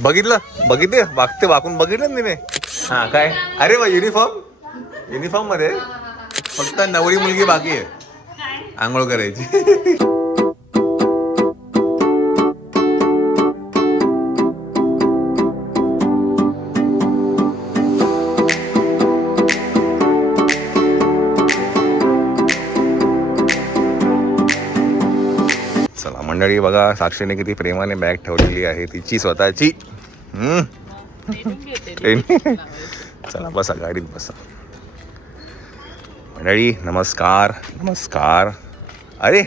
बघितले वागते वाकून बघितलं तिने. हा काय अरे वा युनिफॉर्म मध्ये फक्त नवरी मुलगी बाकी आहे आंघोळ करायची. चला मंडळी बघा साक्षीने किती प्रेमाने बॅग ठेवलेली आहे तिची स्वतःची. ट्रेन. चला बसा गाडीत बसा. मंडळी नमस्कार नमस्कार. अरे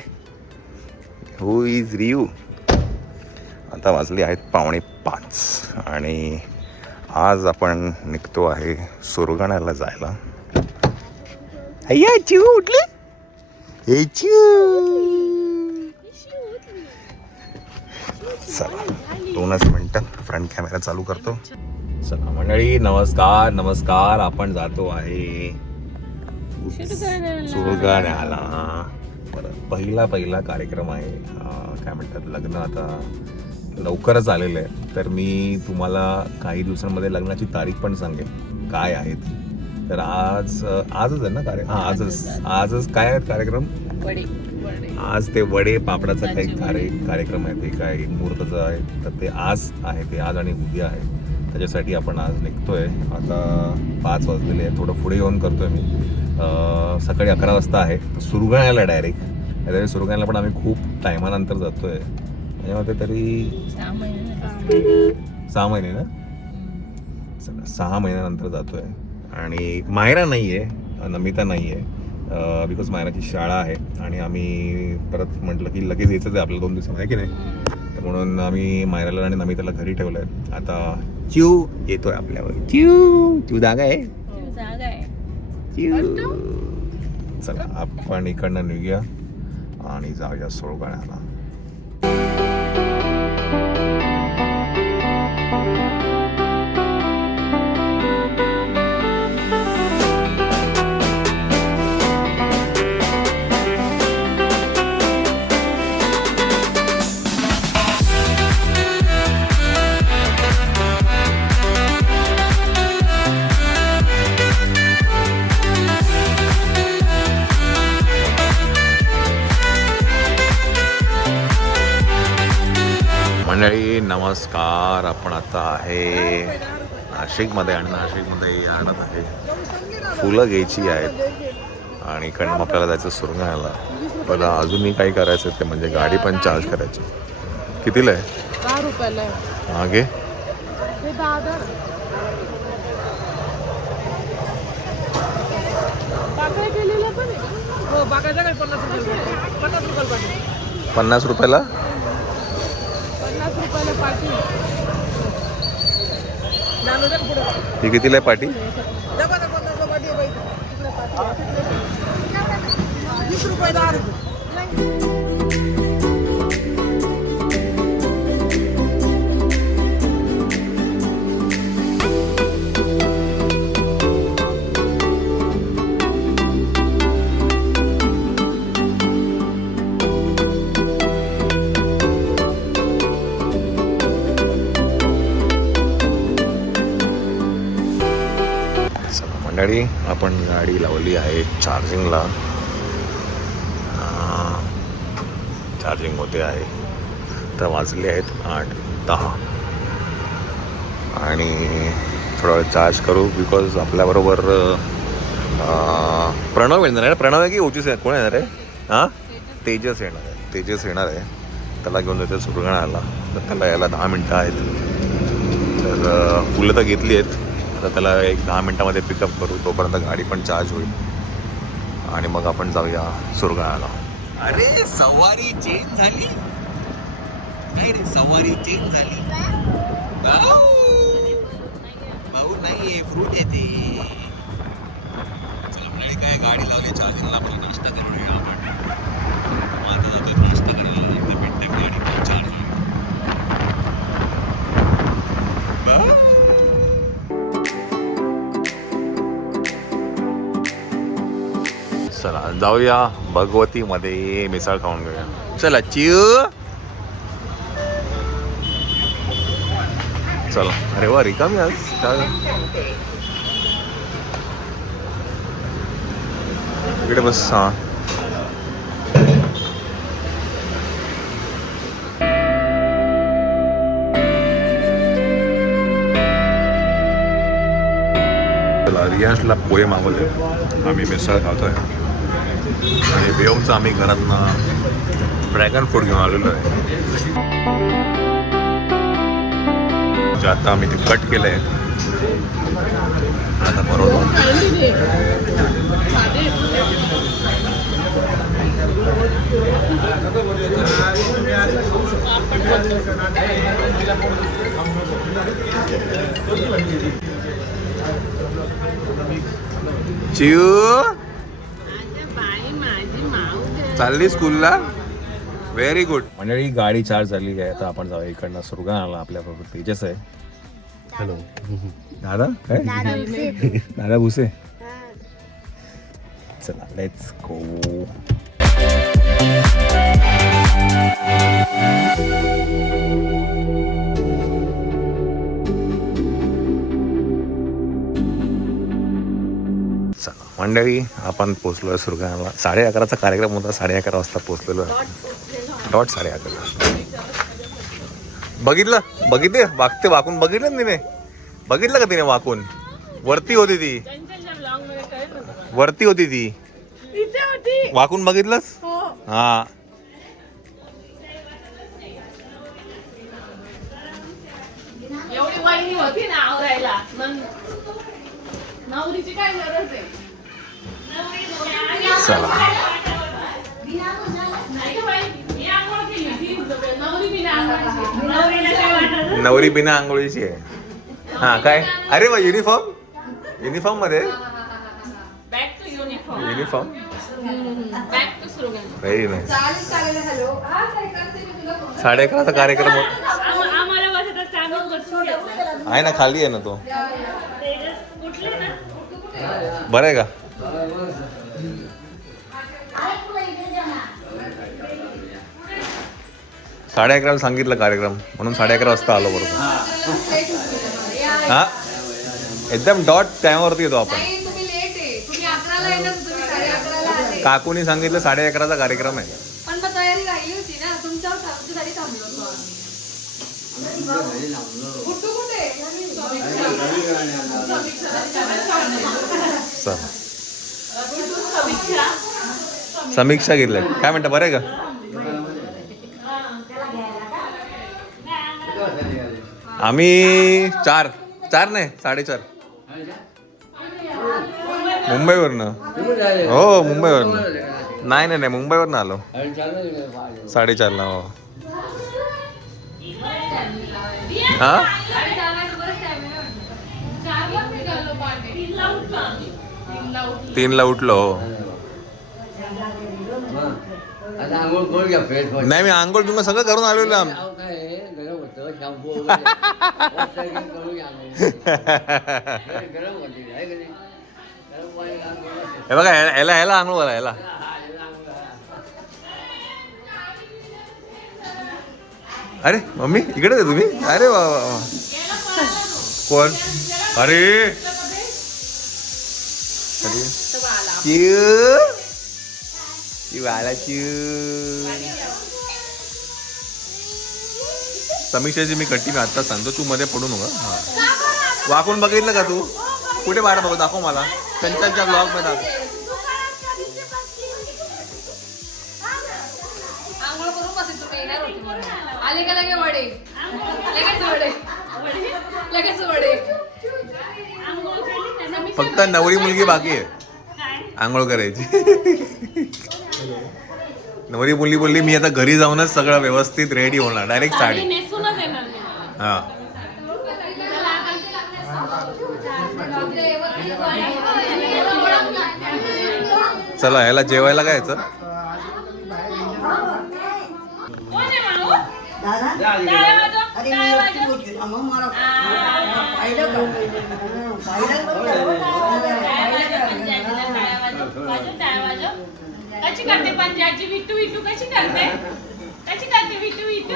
हू इज रियू. आता वाजले आहेत 4:45 आणि आज आपण निघतो आहे सुरगाण्याला जायला. अय्या चिऊ उठली. हे चला 2 मिनिटं फ्रंट कॅमेरा चालू करतो. चला मंडळी नमस्कार नमस्कार. आपण जातो आहे सुरगाण्याला. बरं पहिला कार्यक्रम आहे. काय म्हणतात लग्न आता लवकरच आलेलं आहे. तर मी तुम्हाला काही दिवसांमध्ये लग्नाची तारीख पण सांगेन काय आहे ती. तर आजच आहे ना आजच काय आहेत कार्यक्रम. आज ते वडे पापडाचा काही कार्यक्रम आहे. ते काय मुहूर्ताचं आहे तर ते आज आहे. ते आज आणि उद्या आहे. त्याच्यासाठी आपण आज निघतोय. आता 5 वाजलेले आहे. थोडं पुढे येऊन करतोय मी. सकाळी 11 वाजता आहे सुरगाण्याला डायरेक्ट. त्यावेळी सुरगाण्याला पण आम्ही खूप टायमानंतर जातोय. त्याच्यामध्ये तरी 6 महिने ना. चला 6 महिन्यानंतर जातोय. आणि मायरा नाही आहे नमिता नाही आहे बिकॉज मायराची शाळा आहे. आणि आम्ही परत म्हटलं की लगेच यायचंच आहे आपल्याला 2 दिवसामध्ये की नाही. तर म्हणून आम्ही मायराला आणि नमिताला घरी ठेवलं आहे. आता चिऊ येतोय आपल्यावर. चिऊ जागा आहे. चला आपण इकडनं निघूया आणि जाऊया सुरगाण्याला. मंडळी नमस्कार. आपण आता आहे नाशिकमध्ये आणि नाशिकमध्ये आणत आहे फुलं घ्यायची आहेत आणि इकडनं आपल्याला जायचं सुरगाण्याला. पण अजूनही काही करायचं ते म्हणजे गाडी पण चार्ज करायची. कितीला आहे. 10 रुपयाला आहे. मागे हे 10 बाका केलेला पण आहे. हो बाकाचा काय 50 रुपयाला पाटी. 50 रुपयाला 50 रुपयाला पाटी. ही कितीला आहे पाटी. 20 रुपये 10 रुपये. मंडळी आपण गाडी लावली आहे चार्जिंगला. चार्जिंग होते आहे. तर वाजले आहेत 8:10 आणि थोडा वेळ चार्ज करू बिकॉज आपल्याबरोबर प्रणव येणार आहे. प्रणव आहे की ओचीस आहे कोण येणार आहे. हां तेजस येणार आहे. त्याला घेऊन जायचं सुरगाण्याला. तर त्याला यायला 10 मिनटं आहेत. तर फुलं तर घेतली आहेत. तर त्याला एक 10 मिनटामध्ये पिकअप करू. तोपर्यंत गाडी पण चार्ज होईल आणि मग आपण जाऊया सुरगाण्याला. अरे सवारी चेंज झाली. नाही रे सवारी चेंज झाली. भाऊ नाही फ्रूट येते. चला म्हणजे काय गाडी लावली चार्जिंगला. आपण नाश्ता करूया आपण. आता जातो नाश्ता करायला. भेटते गाडी पण चार्ज होईल. चला जाऊया भगवतीमध्ये मिसळ खाऊन घेऊया. चला चिऊ चला. अरे वा, रिकामी आज काय. इकडे बस. हा, रियाशला पोहे मागवले. आम्ही मिसळ खातोय आणि बेओमचं आम्ही घरातनं ड्रॅगन फ्रूट घेऊन आलेलो आहे. जे आता आम्ही ते कट केलं आहे. आता बरोबर चिऊ चालली स्कूलला. Very good. मंडळी गाडी चार्ज झाली आहे. आता आपण जाऊया इकडनं. सुरगाणाला आपल्याबरोबर तेजस आहे. हॅलो दादा. काय दादा भुसे. चला लेट्स गो. चला मंडळी, आपण पोचलोय सुरगाणाला. 11:30चा कार्यक्रम होता. 11:30 वाजता पोचलेलो आहे. डॉट 11:30. बघितले वागते वाकून. बघितलं तिने. बघितलं का तिने वाकून. वरती होती ती. वरती होती ती. वाकून बघितलंस. हा एवढी वाईनी होती ना आवरायला. नवरीची काय गरज आहे. चला. नवरी बिना आंघोळीची आहे. हा काय. अरे वा, युनिफॉर्म मध्ये. Back to uniform. Uniform. Back to Surgana. Very nice. 11:30चा कार्यक्रम आम्हाला वाटत आहे ना. खाली आहे ना तो. बरं आहे का. साडे 11:00 सांगितलं कार्यक्रम म्हणून 11:30 वाजता आलो बरोबर. हा एकदम डॉट टाइमवरती येतो आपण. काकूनी सांगितलं 11:30चा कार्यक्रम आहे. पण मग तयारी राहिली होती ना तुमच्यावर. तुमच्यासाठी थांबलो समीक्षा घेतलंय. काय म्हणता, बरं आहे का. आम्ही चार नाही 4:30 मुंबईवरनं. हो मुंबईवरनं. नाही मुंबईवरनं आलो 4:30ला. हो हा 3ला उठलो. नाही मी आंघोळ बिंघोळ सगळं करून आलेलो. हे बघा ह्याला आंघोळ करा. ह्याला अरे मम्मी इकडे आहे तुम्ही. अरे वा वा वा. कोण. अरे समीक्षाची मी कट्टी मी आता सांगतो. तू मध्ये पडू नका. हा वाकून बघितलं का तू. कुठे बाहेर बघ. दाखव मला. त्यांच्या ब्लॉग मध्ये दाखव. आंघोळ करून बसे तुम्ही येणार होते. आले का लगे वडे. लगेच वडे. फक्त नवरी मुलगी बाकी आहे आंघोळ करायची. नवरी मुलगी बोलली मी आता घरी जाऊनच सगळं व्यवस्थित रेडी होणार. डायरेक्ट साडी. हा चला ह्याला जेवायला काय यायचं. कशी करते पंजाबची विटू विटू. कशी करते विटू विटू.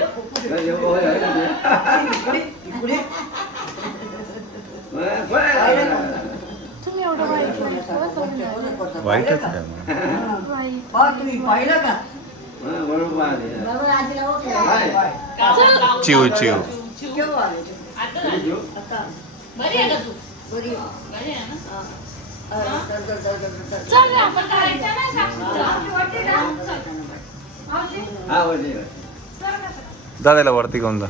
वाईटच काय मग. तुम्ही पाहिलं का चिव चिव केव्हा आले ते? आता बरी आहे का तू बरी आहे. बरी आहे ना हा. तर. चल रे, आपण करायचं ना साक्षीला. जा त्याला वरती घेऊन जा.